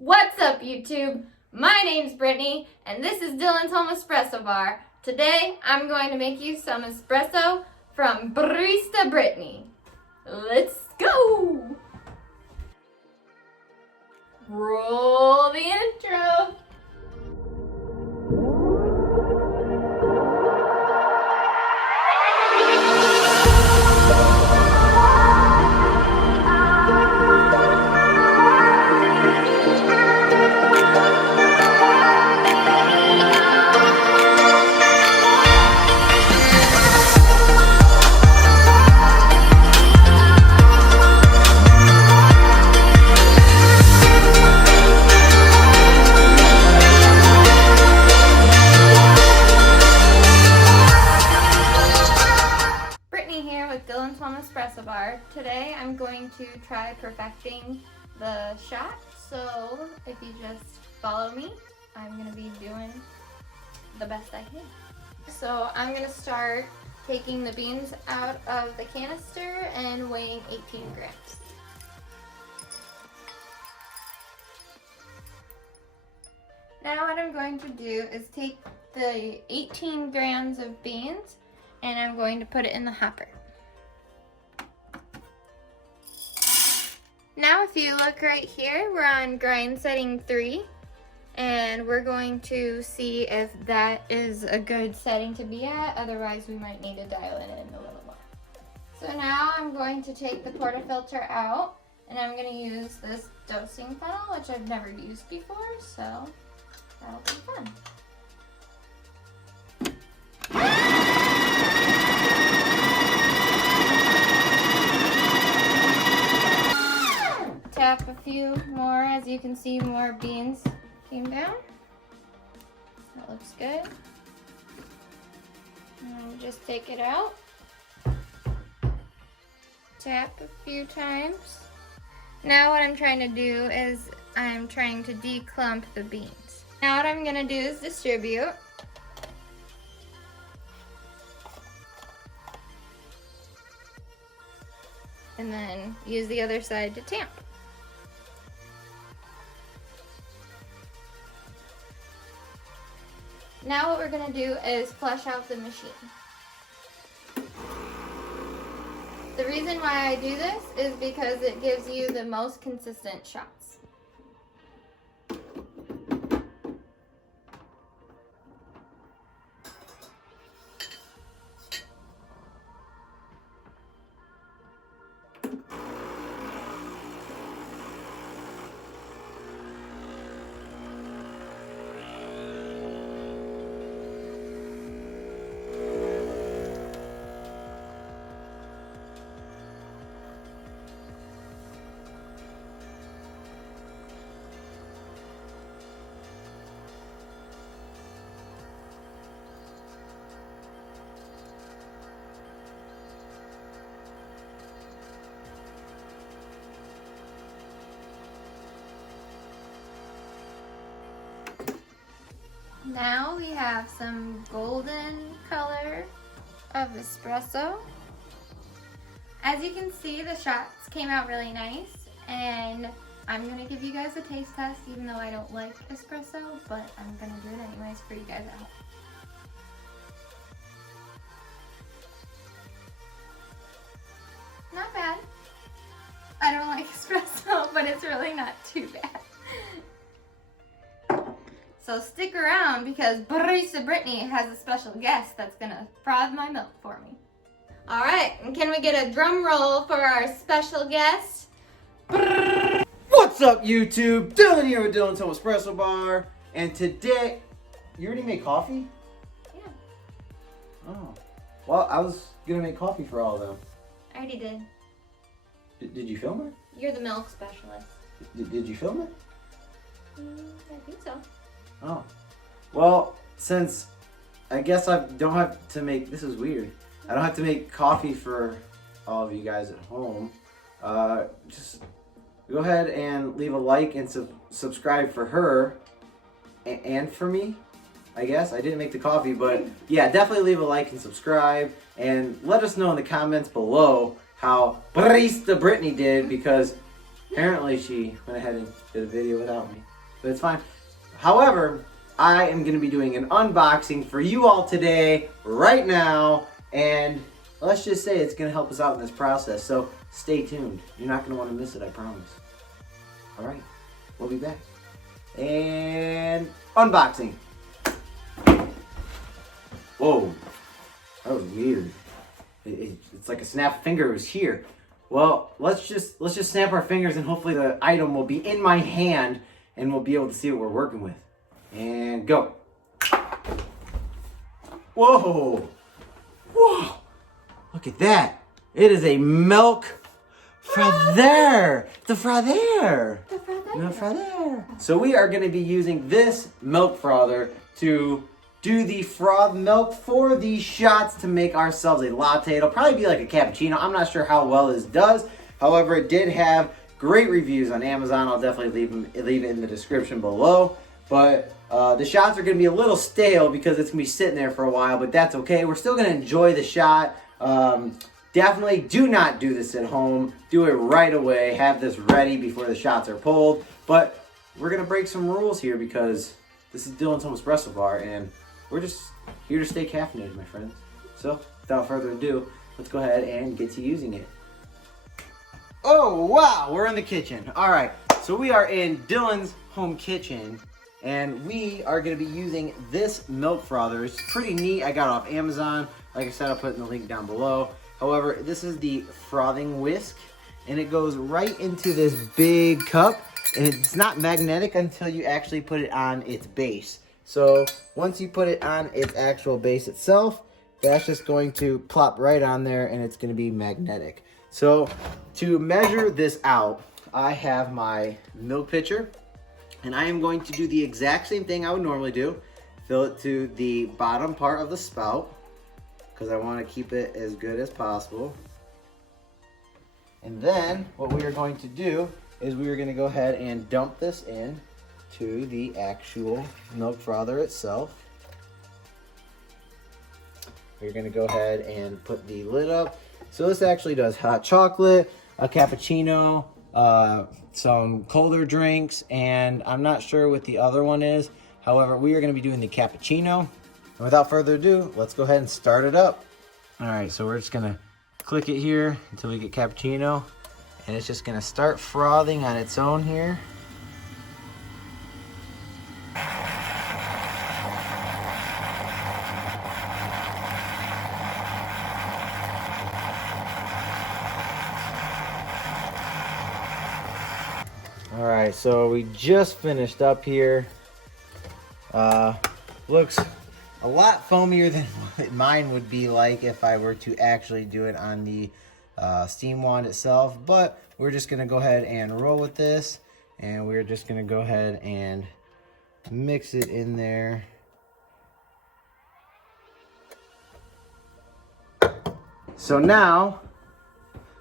What's up, YouTube? My name's Brittany, and this is Dylan's Home Espresso Bar. Today, I'm going to make you some espresso from Barista Brittany. Let's go! Roll the intro! Dylan's Home Espresso Bar. Today I'm going to try perfecting the shot, so if you just follow me, I'm going to be doing the best I can. So I'm going to start taking the beans out of the canister and weighing 18 grams. Now what I'm going to do is take the 18 grams of beans and I'm going to put it in the hopper. Now if you look right here, we're on grind setting 3, and we're going to see if that is a good setting to be at, otherwise we might need to dial it in a little more. So now I'm going to take the portafilter out, and I'm going to use this dosing funnel, which I've never used before, so that'll be fun. Tap a few more. As you can see, more beans came down. That looks good. And just take it out. Tap a few times. Now what I'm trying to do is I'm trying to declump the beans. Now what I'm going to do is distribute. And then use the other side to tamp. Now what we're going to do is flush out the machine. The reason why I do this is because it gives you the most consistent shots. Now we have some golden color of espresso. As you can see, the shots came out really nice, and I'm going to give you guys a taste test even though I don't like espresso, but I'm going to do it anyways for you guys at home. Not bad. I don't like espresso, but it's really not too bad. So stick around because Barista Brittany has a special guest that's gonna froth my milk for me. All right, and can we get a drum roll for our special guest? What's up, YouTube? Dylan here with Dylan's Home Espresso Bar, and today, you already made coffee? Yeah. Oh, well, I was gonna make coffee for all of them. I already did. Did you film it? You're the milk specialist. Did you film it? I think so. Oh, well, since I guess I don't have to make, this is weird, I don't have to make coffee for all of you guys at home, just go ahead and leave a like and subscribe for her and for me, I guess. I didn't make the coffee, but yeah, definitely leave a like and subscribe, and let us know in the comments below how Barista Brittany did, because Apparently she went ahead and did a video without me, but it's fine. However, I am going to be doing an unboxing for you all today, right now, and let's just say it's going to help us out in this process, so stay tuned. You're not going to want to miss it, I promise. All right, we'll be back. And unboxing. Whoa, that was weird. It's like a snap finger was here. Well, let's just snap our fingers and hopefully the item will be in my hand and we'll be able to see what we're working with. And go. Whoa. Whoa. Look at that. It is a milk Frother. The Frother. The Frother. The Frother. So we are going to be using this milk frother to do the froth milk for these shots to make ourselves a latte. It'll probably be like a cappuccino. I'm not sure how well this does. However, it did have great reviews on Amazon. I'll definitely leave it in the description below. But the shots are going to be a little stale because it's going to be sitting there for a while, but that's okay. We're still going to enjoy the shot. Definitely do not do this at home. Do it right away. Have this ready before the shots are pulled. But we're going to break some rules here because this is Dylan's Home Espresso Bar and we're just here to stay caffeinated, my friends. So, without further ado, let's go ahead and get to using it. Oh, wow, we're in the kitchen. All right, so we are in Dylan's home kitchen, and we are gonna be using this milk frother. It's pretty neat. I got it off Amazon. Like I said, I'll put in the link down below. However, this is the frothing whisk, and it goes right into this big cup, and it's not magnetic until you actually put it on its base. So once you put it on its actual base itself, that's just going to plop right on there and it's going to be magnetic. So to measure this out, I have my milk pitcher and I am going to do the exact same thing I would normally do. Fill it to the bottom part of the spout because I want to keep it as good as possible. And then what we are going to do is we are going to go ahead and dump this in to the actual milk frother itself. We're going to go ahead and put the lid up. So this actually does hot chocolate, a cappuccino, some colder drinks, and I'm not sure what the other one is. However, we are going to be doing the cappuccino. And without further ado, let's go ahead and start it up. All right, so we're just going to click it here until we get cappuccino, and it's just going to start frothing on its own here. All right, so we just finished up here. Looks a lot foamier than what mine would be like if I were to actually do it on the steam wand itself, but we're just gonna go ahead and roll with this, and we're just gonna go ahead and mix it in there. So now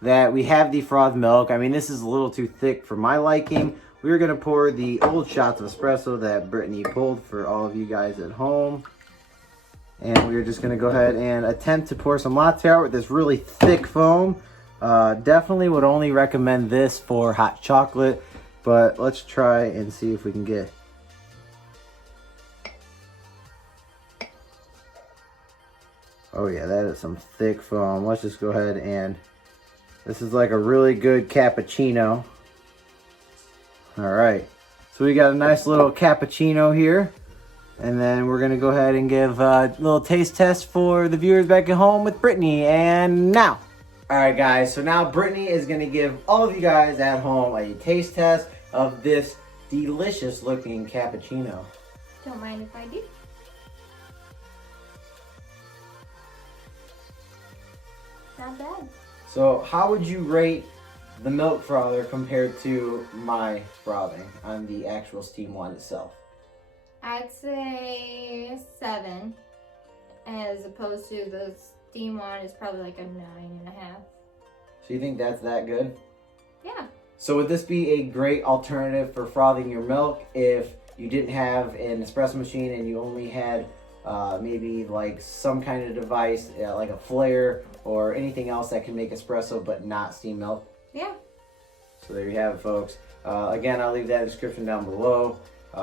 that we have the froth milk, I mean, this is a little too thick for my liking. We're going to pour the old shots of espresso that Brittany pulled for all of you guys at home. And we're just going to go ahead and attempt to pour some latte art with this really thick foam. Definitely would only recommend this for hot chocolate, but let's try and see if we can get... Oh yeah, that is some thick foam. Let's just go ahead and... This is like a really good cappuccino. All right, so we got a nice little cappuccino here. And then we're gonna go ahead and give a little taste test for the viewers back at home with Brittany. And now. All right guys, so now Brittany is gonna give all of you guys at home a taste test of this delicious looking cappuccino. Don't mind if I do. Not bad. So how would you rate the milk frother compared to my frothing on the actual steam wand itself? I'd say 7, as opposed to the steam wand is probably like a 9.5. So you think that's that good? Yeah. So would this be a great alternative for frothing your milk if you didn't have an espresso machine and you only had maybe like some kind of device like a flare or anything else that can make espresso but not steam milk? Yeah. So there you have it, folks. Again, I'll leave that description down below.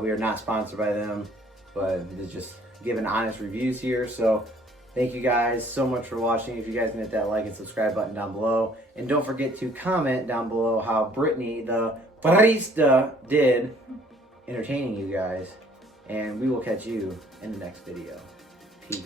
We are not sponsored by them, but it's just giving honest reviews here. So thank you guys so much for watching. If you guys can hit that like and subscribe button down below. And don't forget to comment down below how Brittany, the barista, did entertaining you guys. And we will catch you in the next video. Peace.